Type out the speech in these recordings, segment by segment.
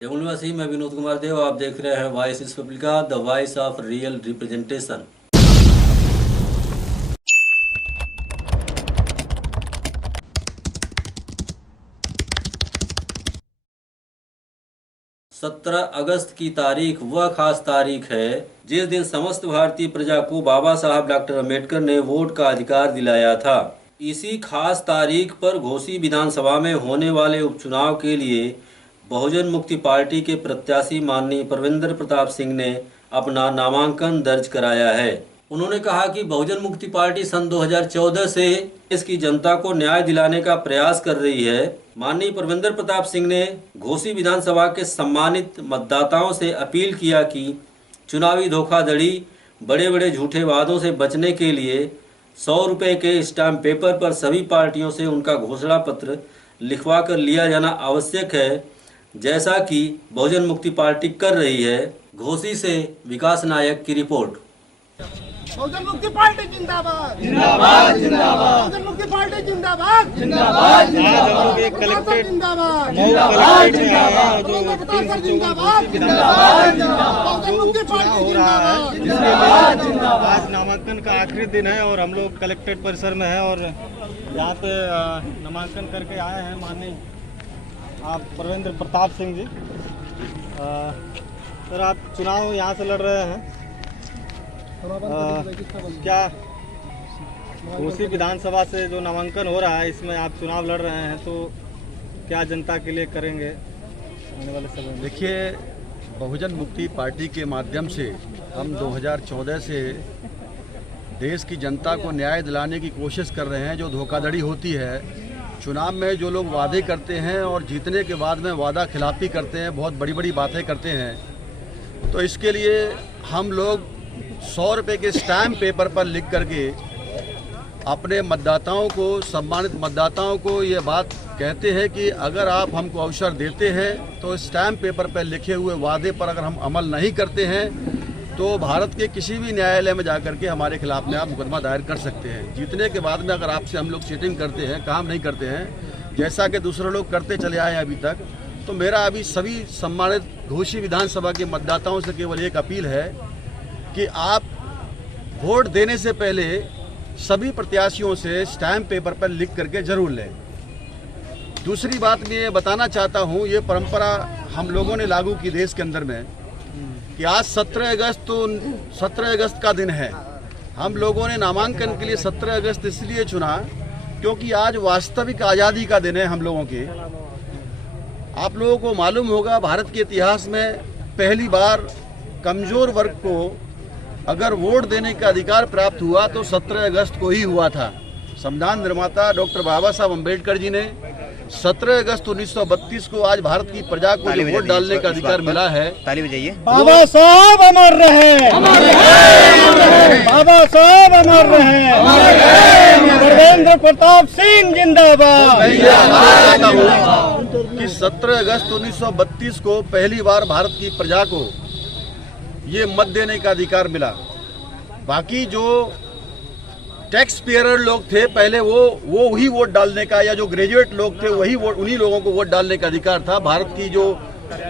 जमुनवासी मैं विनोद कुमार देव। आप देख रहे हैं वॉइस इस पब्लिका, the voice of real representation. सत्रह अगस्त की तारीख वह खास तारीख है जिस दिन समस्त भारतीय प्रजा को बाबा साहब डॉक्टर अम्बेडकर ने वोट का अधिकार दिलाया था। इसी खास तारीख पर घोसी विधानसभा में होने वाले उपचुनाव के लिए बहुजन मुक्ति पार्टी के प्रत्याशी माननीय परविंदर प्रताप सिंह ने अपना नामांकन दर्ज कराया है। उन्होंने कहा कि बहुजन मुक्ति पार्टी सन 2014 से इसकी जनता को न्याय दिलाने का प्रयास कर रही है। माननीय परविंदर प्रताप सिंह ने घोसी विधानसभा के सम्मानित मतदाताओं से अपील किया कि चुनावी धोखाधड़ी, बड़े बड़े झूठे वादों से बचने के लिए 100 रुपये के स्टाम्प पेपर पर सभी पार्टियों से उनका घोषणा पत्र लिखवा कर लिया जाना आवश्यक है, जैसा कि बहुजन मुक्ति पार्टी कर रही है। घोसी से विकास नायक की रिपोर्ट। बहुजन मुक्ति पार्टी जिंदाबाद जिंदाबाद जिंदाबाद। बहुजन मुक्ति पार्टी जिंदाबाद जिंदाबाद जिंदाबाद। हम लोग एक कलेक्ट्रेट जिंदाबाद जिंदाबाद जिंदाबाद जिंदाबाद जिंदाबाद बहुजन मुक्ति पार्टी हो रहा है जिंदाबाद जिंदाबाद। आज नामांकन का आखिरी दिन है और हम लोग कलेक्ट्रेट परिसर में हैं और यहाँ पे नामांकन करके आए हैं माननीय आप परविंदर प्रताप सिंह जी। सर आप चुनाव यहाँ से लड़ रहे हैं, क्या घोसी विधानसभा से जो नामांकन हो रहा है इसमें आप चुनाव लड़ रहे हैं, तो क्या जनता के लिए करेंगे आने वाले समय में? देखिए, बहुजन मुक्ति पार्टी के माध्यम से हम 2014 से देश की जनता को न्याय दिलाने की कोशिश कर रहे हैं। जो धोखाधड़ी होती है चुनाव में, जो लोग वादे करते हैं और जीतने के बाद में वादा खिलाफी करते हैं, बहुत बड़ी बड़ी बातें करते हैं, तो इसके लिए हम लोग 100 रुपये के स्टैम्प पेपर पर लिख करके अपने मतदाताओं को, सम्मानित मतदाताओं को ये बात कहते हैं कि अगर आप हमको अवसर देते हैं तो स्टैम्प पेपर पर लिखे हुए वादे पर अगर हम अमल नहीं करते हैं तो भारत के किसी भी न्यायालय में जाकर के हमारे खिलाफ में आप मुकदमा दायर कर सकते हैं। जीतने के बाद में अगर आपसे हम लोग चीटिंग करते हैं, काम नहीं करते हैं, जैसा कि दूसरे लोग करते चले आए हैं अभी तक, तो मेरा अभी सभी सम्मानित घोसी विधानसभा के मतदाताओं से केवल एक अपील है कि आप वोट देने से पहले सभी प्रत्याशियों से स्टैम्प पेपर पर लिख करके जरूर लें। दूसरी बात मैं ये बताना चाहता हूँ, ये परंपरा हम लोगों ने लागू की देश के अंदर में कि आज 17 अगस्त का दिन है। हम लोगों ने नामांकन के लिए 17 अगस्त इसलिए चुना क्योंकि आज वास्तविक आज़ादी का दिन है हम लोगों के। आप लोगों को मालूम होगा, भारत के इतिहास में पहली बार कमज़ोर वर्ग को अगर वोट देने का अधिकार प्राप्त हुआ तो 17 अगस्त को ही हुआ था। संविधान निर्माता डॉक्टर बाबा साहब अम्बेडकर जी ने 17 अगस्त 1932 को आज भारत की प्रजा को जो वोट डालने का अधिकार मिला है। ताली बजाइए। बाबा साहब अमर रहे, बाबा साहब अमर रहे, परविंदर प्रताप सिंह जिंदाबाद। मैं ये कहना चाहता हूँ कि 17 अगस्त 1932 को पहली बार भारत की प्रजा को ये मत देने का अधिकार मिला। बाकी जो टैक्स पेयर लोग थे पहले वो ही वोट डालने का, या जो ग्रेजुएट लोग थे वही वोट, उन्हीं लोगों को वोट डालने का अधिकार था। भारत की जो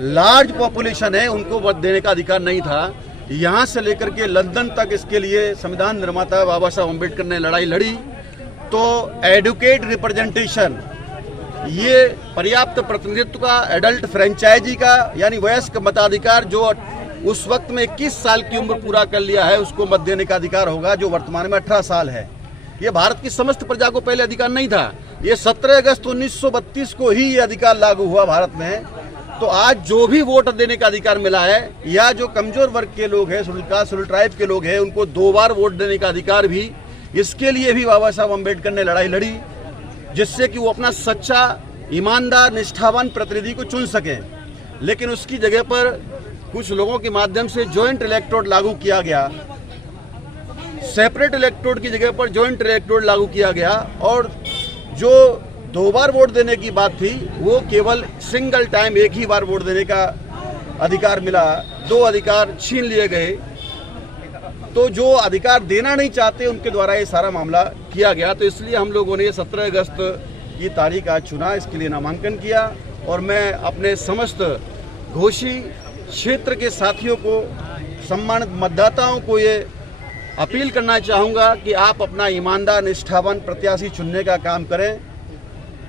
लार्ज पॉपुलेशन है उनको वोट देने का अधिकार नहीं था। यहाँ से लेकर के लंदन तक इसके लिए संविधान निर्माता बाबा साहब अम्बेडकर ने लड़ाई लड़ी। तो एडुकेट रिप्रेजेंटेशन, ये पर्याप्त प्रतिनिधित्व का, एडल्ट फ्रेंचाइजी का यानी वयस्क मताधिकार, जो उस वक्त में 21 साल की उम्र पूरा कर लिया है उसको मत देने का अधिकार होगा, जो वर्तमान में 18 साल है। ये भारत की समस्त प्रजा को पहले अधिकार नहीं था। ये 17 अगस्त 1932 को ही ये अधिकार लागू हुआ भारत में। तो आज जो भी वोट देने का अधिकार मिला है, या जो कमजोर वर्ग के लोग हैं, शेड्यूल ट्राइब के लोग हैं, उनको 2 बार वोट देने का अधिकार भी, इसके लिए भी बाबा साहब अम्बेडकर ने लड़ाई लड़ी, जिससे कि वो अपना सच्चा, ईमानदार, निष्ठावान प्रतिनिधि को चुन सकें। लेकिन उसकी जगह पर कुछ लोगों के माध्यम से जॉइंट इलेक्टोरेट लागू किया गया, सेपरेट इलेक्टोरेट की जगह पर जॉइंट इलेक्टोरेट लागू किया गया, और जो 2 बार वोट देने की बात थी वो केवल सिंगल टाइम, एक ही बार वोट देने का अधिकार मिला। 2 अधिकार छीन लिए गए। तो जो अधिकार देना नहीं चाहते उनके द्वारा ये सारा मामला किया गया। तो इसलिए हम लोगों ने 17 अगस्त की तारीख आज चुना, इसके लिए नामांकन किया। और मैं अपने समस्त घोसी क्षेत्र के साथियों को, सम्मानित मतदाताओं को ये अपील करना चाहूँगा कि आप अपना ईमानदार निष्ठावान प्रत्याशी चुनने का काम करें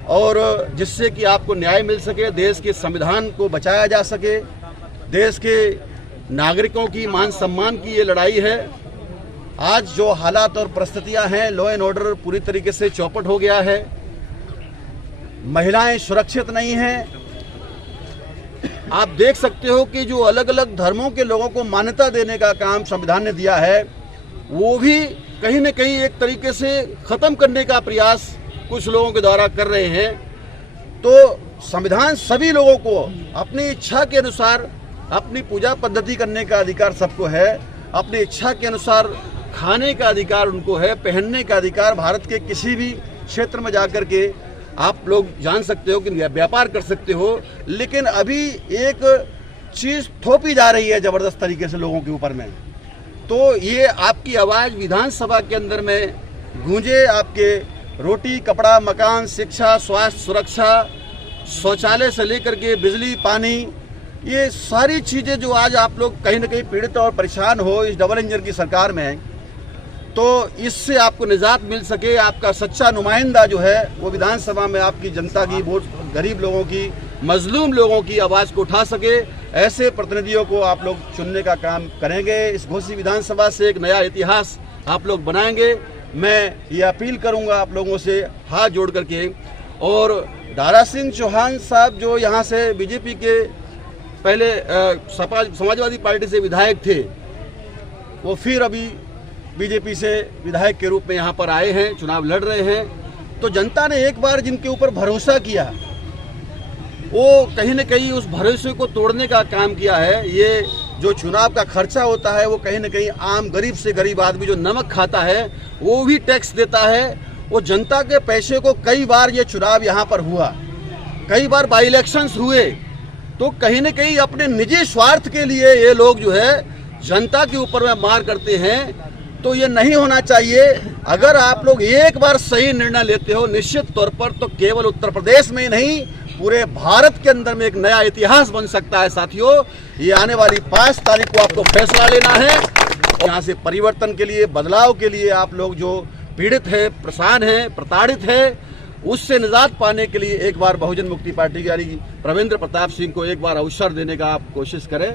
और जिससे कि आपको न्याय मिल सके, देश के संविधान को बचाया जा सके। देश के नागरिकों की मान सम्मान की ये लड़ाई है। आज जो हालात और परिस्थितियां हैं, लॉ एंड ऑर्डर पूरी तरीके से चौपट हो गया है, महिलाएं सुरक्षित नहीं हैं। आप देख सकते हो कि जो अलग अलग धर्मों के लोगों को मान्यता देने का काम संविधान ने दिया है, वो भी कहीं न कहीं एक तरीके से ख़त्म करने का प्रयास कुछ लोगों के द्वारा कर रहे हैं। तो संविधान सभी लोगों को अपनी इच्छा के अनुसार अपनी पूजा पद्धति करने का अधिकार सबको है, अपनी इच्छा के अनुसार खाने का अधिकार उनको है, पहनने का अधिकार। भारत के किसी भी क्षेत्र में जाकर के आप लोग जान सकते हो कि व्यापार कर सकते हो, लेकिन अभी एक चीज़ थोपी जा रही है ज़बरदस्त तरीके से लोगों के ऊपर में। तो ये आपकी आवाज़ विधानसभा के अंदर में गूंजे, आपके रोटी, कपड़ा, मकान, शिक्षा, स्वास्थ्य, सुरक्षा, शौचालय से लेकर के बिजली, पानी, ये सारी चीज़ें जो आज आप लोग कहीं ना कहीं पीड़ित और परेशान हो इस डबल इंजन की सरकार में, तो इससे आपको निजात मिल सके। आपका सच्चा नुमाइंदा जो है वो विधानसभा में आपकी जनता की, बहुत गरीब लोगों की, मजलूम लोगों की आवाज़ को उठा सके, ऐसे प्रतिनिधियों को आप लोग चुनने का काम करेंगे। इस घोसी विधानसभा से एक नया इतिहास आप लोग बनाएंगे। मैं ये अपील करूंगा आप लोगों से हाथ जोड़ करके। और दारा सिंह चौहान साहब जो यहाँ से बीजेपी के पहले समाजवादी पार्टी से विधायक थे, वो फिर अभी बीजेपी से विधायक के रूप में यहाँ पर आए हैं, चुनाव लड़ रहे हैं। तो जनता ने एक बार जिनके ऊपर भरोसा किया, वो कहीं न कहीं उस भरोसे को तोड़ने का काम किया है। ये जो चुनाव का खर्चा होता है वो कहीं न कहीं आम गरीब से गरीब आदमी जो नमक खाता है वो भी टैक्स देता है। वो जनता के पैसे को कई बार ये चुनाव यहाँ पर हुआ, कई बार बाई इलेक्शंस हुए, तो कहीं न कहीं अपने निजी स्वार्थ के लिए ये लोग जो है जनता के ऊपर में मार करते हैं। तो ये नहीं होना चाहिए। अगर आप लोग एक बार सही निर्णय लेते हो, निश्चित तौर पर तो केवल उत्तर प्रदेश में ही नहीं, पूरे भारत के अंदर में एक नया इतिहास बन सकता है। साथियों, ये आने वाली 5 तारीख को आपको फैसला लेना है। यहाँ से परिवर्तन के लिए, बदलाव के लिए आप लोग जो पीड़ित है, परेशान है, प्रताड़ित है, उससे निजात पाने के लिए एक बार बहुजन मुक्ति पार्टी यानी प्रवेंद्र प्रताप सिंह को एक बार अवसर देने का आप कोशिश करें।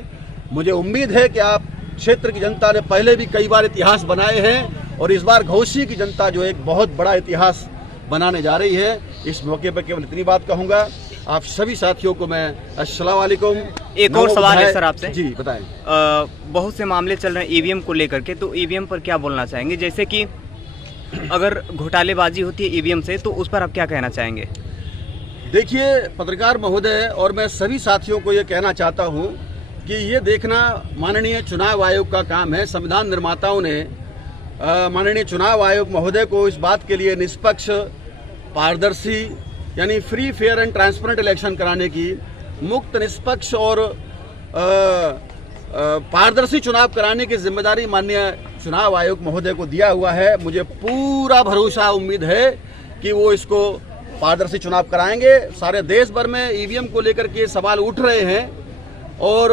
मुझे उम्मीद है कि आप क्षेत्र की जनता ने पहले भी कई बार इतिहास बनाए हैं और इस बार घोसी की जनता जो एक बहुत बड़ा इतिहास बनाने जा रही है। इस मौके पर केवल इतनी बात कहूँगा, आप सभी साथियों को मैं अस्सलाम वालेकुम। एक और सवाल है सर आपसे। जी बताएं। बहुत से मामले चल रहे हैं ईवीएम को लेकर के, तो ईवीएम पर क्या बोलना चाहेंगे? जैसे कि अगर घोटालेबाजी होती है ईवीएम से, तो उस पर आप क्या कहना चाहेंगे? देखिए पत्रकार महोदय, और मैं सभी साथियों को ये कहना चाहता हूँ कि ये देखना माननीय चुनाव आयोग का काम है। संविधान निर्माताओं ने माननीय चुनाव आयोग महोदय को इस बात के लिए निष्पक्ष, पारदर्शी यानी free, fair and transparent election कराने की, मुक्त, निष्पक्ष और पारदर्शी चुनाव कराने की जिम्मेदारी माननीय चुनाव आयोग महोदय को दिया हुआ है। मुझे पूरा भरोसा, उम्मीद है कि वो इसको पारदर्शी चुनाव कराएंगे। सारे देश भर में ईवीएम को लेकर के सवाल उठ रहे हैं और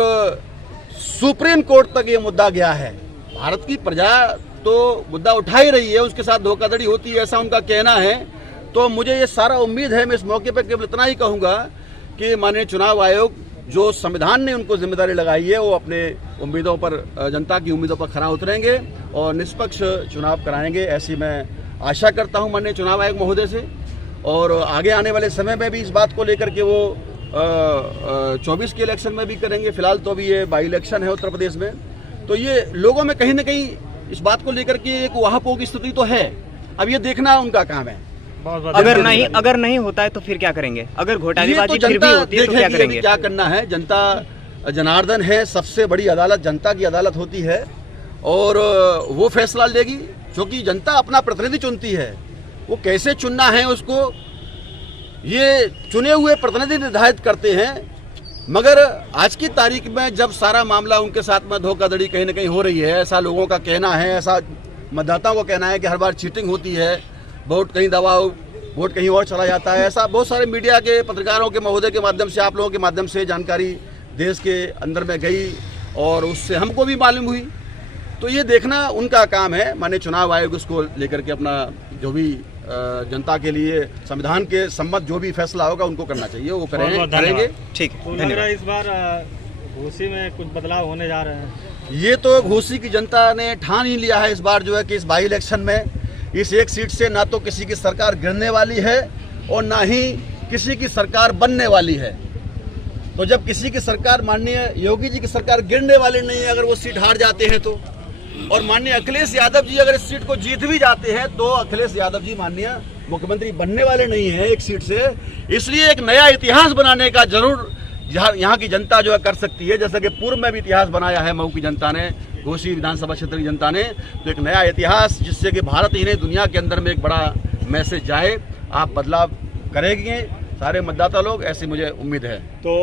सुप्रीम कोर्ट तक ये मुद्दा गया है। भारत की प्रजा तो मुद्दा उठा ही रही है, उसके साथ धोखाधड़ी होती है, ऐसा उनका कहना है। तो मुझे ये सारा उम्मीद है। मैं इस मौके पर केवल इतना ही कहूँगा कि माननीय चुनाव आयोग जो संविधान ने उनको जिम्मेदारी लगाई है, वो अपने उम्मीदों पर, जनता की उम्मीदों पर खरा उतरेंगे और निष्पक्ष चुनाव कराएंगे, ऐसी मैं आशा करता हूँ माननीय चुनाव आयोग महोदय से। और आगे आने वाले समय में भी इस बात को लेकर के वो 24 के इलेक्शन में भी करेंगे। फिलहाल तो अभी ये बाई इलेक्शन है उत्तर प्रदेश में, तो ये लोगों में कहीं ना कहीं इस बात को लेकर के एक वहां की स्थिति तो है। अब ये देखना उनका काम है। अगर नहीं होता है तो फिर क्या करेंगे? अगर घोटालेबाजी फिर भी होती है तो क्या करेंगे? क्या करना है, जनता जनार्दन है, सबसे बड़ी अदालत जनता की अदालत होती है और वो फैसला लेगी, क्योंकि जनता अपना प्रतिनिधि चुनती है। वो कैसे चुनना है उसको ये चुने हुए प्रतिनिधि निर्धारित करते हैं। मगर आज की तारीख में जब सारा मामला उनके साथ में धोखाधड़ी कहीं ना कहीं हो रही है, ऐसा लोगों का कहना है, ऐसा मतदाताओं का कहना है कि हर बार चीटिंग होती है, वोट कहीं दबाओ, वोट कहीं और चला जाता है, ऐसा बहुत सारे मीडिया के पत्रकारों के महोदय के माध्यम से, आप लोगों के माध्यम से जानकारी देश के अंदर में गई और उससे हमको भी मालूम हुई। तो ये देखना उनका काम है। माने चुनाव आयोग उसको लेकर के अपना जो भी जनता के लिए संविधान के सम्मत जो भी फैसला होगा उनको करना चाहिए, वो करेंगे। ठीक तो है, लग रहा धन्यवाद। है इस बार घोसी में कुछ बदलाव होने जा रहे हैं। ये तो घोसी की जनता ने ठान ही लिया है इस बार जो है कि इस बाई इलेक्शन में इस एक सीट से ना तो किसी की सरकार गिरने वाली है और ना ही किसी की सरकार बनने वाली है। तो जब किसी की सरकार माननीय योगी जी की सरकार गिरने वाली नहीं है, अगर वो सीट हार जाते हैं तो, और माननीय अखिलेश यादव जी अगर इस सीट को जीत भी जाते हैं तो अखिलेश यादव जी माननीय मुख्यमंत्री बनने वाले नहीं है एक सीट से। इसलिए एक नया इतिहास बनाने का जरूर यहाँ की जनता जो है कर सकती है, जैसा कि पूर्व में भी इतिहास बनाया है मऊ की जनता ने, घोसी विधानसभा क्षेत्र की जनता ने। तो एक नया इतिहास जिससे कि भारत ही नहीं दुनिया के अंदर में एक बड़ा मैसेज जाए। आप बदलाव करेंगे सारे मतदाता लोग, ऐसी मुझे उम्मीद है। तो